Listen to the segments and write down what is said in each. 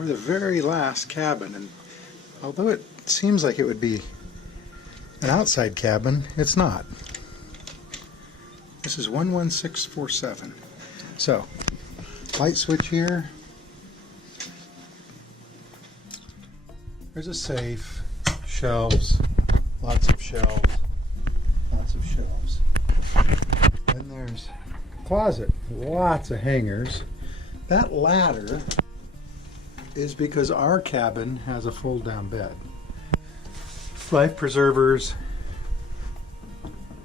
We're the very last cabin, and although it seems like it would be an outside cabin, it's not. This is 11647. So, light switch here. There's a safe, shelves, lots of shelves, lots of shelves. Then there's a closet, lots of hangers. That ladder is because our cabin has a fold-down bed. Life preservers,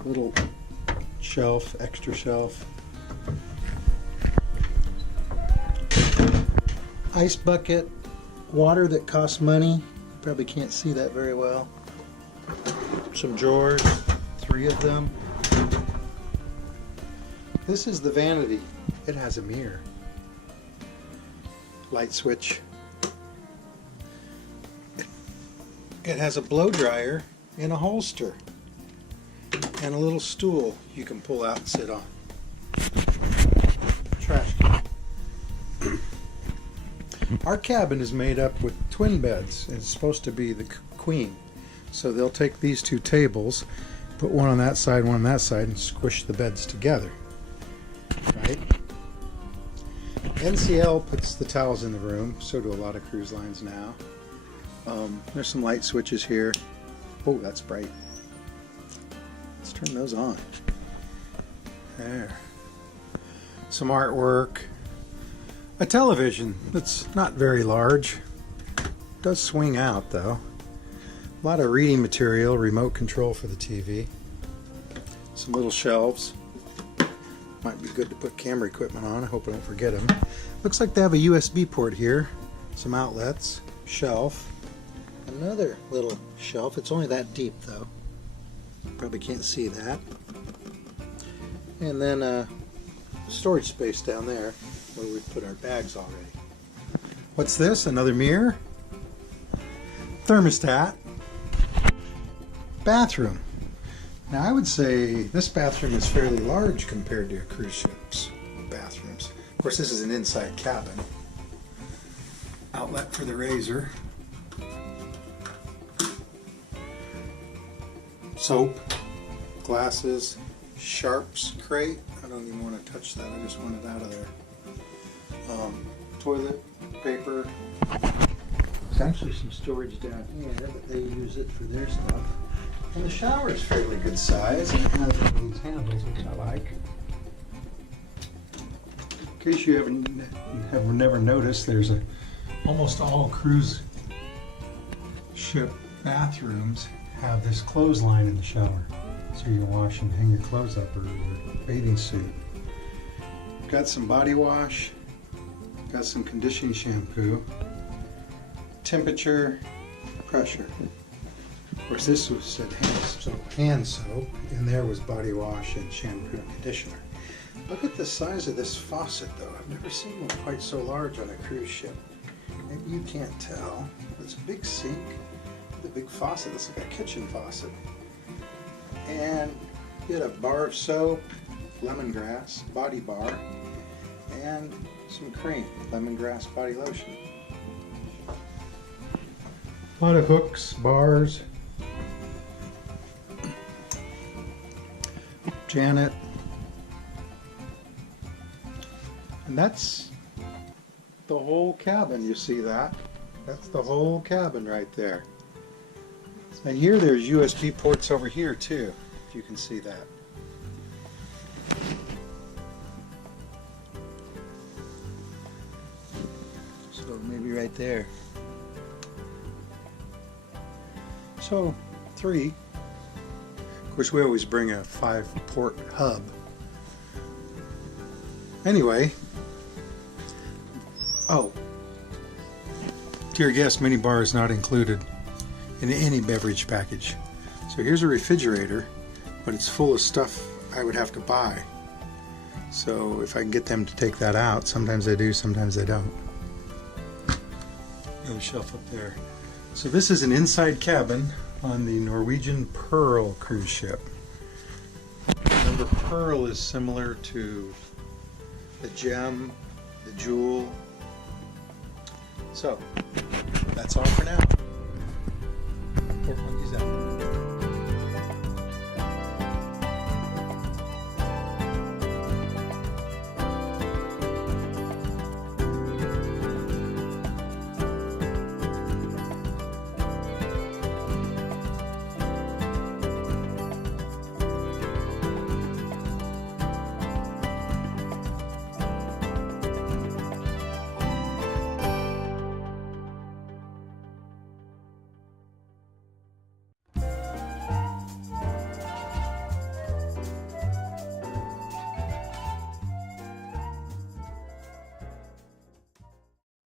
little shelf, extra shelf. Ice bucket, water that costs money. Probably can't see that very well. Some drawers, 3 of them. This is the Vanity. It has a mirror. Light switch. It has a blow dryer in a holster and a little stool you can pull out and sit on. Trash can. Our cabin is made up with twin beds. It's supposed to be the queen. So they'll take these 2 tables, put one on that side, one on that side, and squish the beds together. Right? NCL puts the towels in the room, so do a lot of cruise lines now. There's some light switches here. Oh, that's bright. Let's turn those on. There. Some artwork. A television that's not very large. Does swing out though. A lot of reading material, remote control for the TV. Some little shelves. Might be good to put camera equipment on. I hope I don't forget them. Looks like they have a USB port here. Some outlets. Shelf. Another little shelf. It's only that deep though. Probably can't see that. And then storage space down there where we put our bags already. What's this? Another mirror? Thermostat. Bathroom. Now I would say this bathroom is fairly large compared to a cruise ship's bathrooms. Of course this is an inside cabin. Outlet for the razor. Soap, glasses, sharps crate. I don't even want to touch that. I just want it out of there. Toilet paper. There's actually some storage down here, but they use it for their stuff. And the shower is fairly good size. It has these handles, which I like. In case you have never noticed, there's almost all cruise ship bathrooms have this clothesline in the shower, so you can wash and hang your clothes up or your bathing suit. Got some body wash, got some conditioning shampoo, temperature, pressure. Of course this was said hand soap, and there was body wash and shampoo and conditioner. Look at the size of this faucet though. I've never seen one quite so large on a cruise ship. Maybe you can't tell. It's a big sink. The big faucet, it's like a kitchen faucet. And you get a bar of soap, lemongrass, body bar, and some cream, lemongrass body lotion. A lot of hooks, bars. Janet. And that's the whole cabin, you see that? That's the whole cabin right there. Now here there's USB ports over here too, if you can see that. So maybe right there. So 3. Of course we always bring a 5-port hub. Anyway. Oh. Dear guest, minibar is not included in any beverage package. So here's a refrigerator, but it's full of stuff I would have to buy. So if I can get them to take that out, sometimes they do, sometimes they don't. Another shelf up there. So this is an inside cabin on the Norwegian Pearl cruise ship. Remember, Pearl is similar to the Gem, the Jewel, So, that's all for now. Port monkeys out.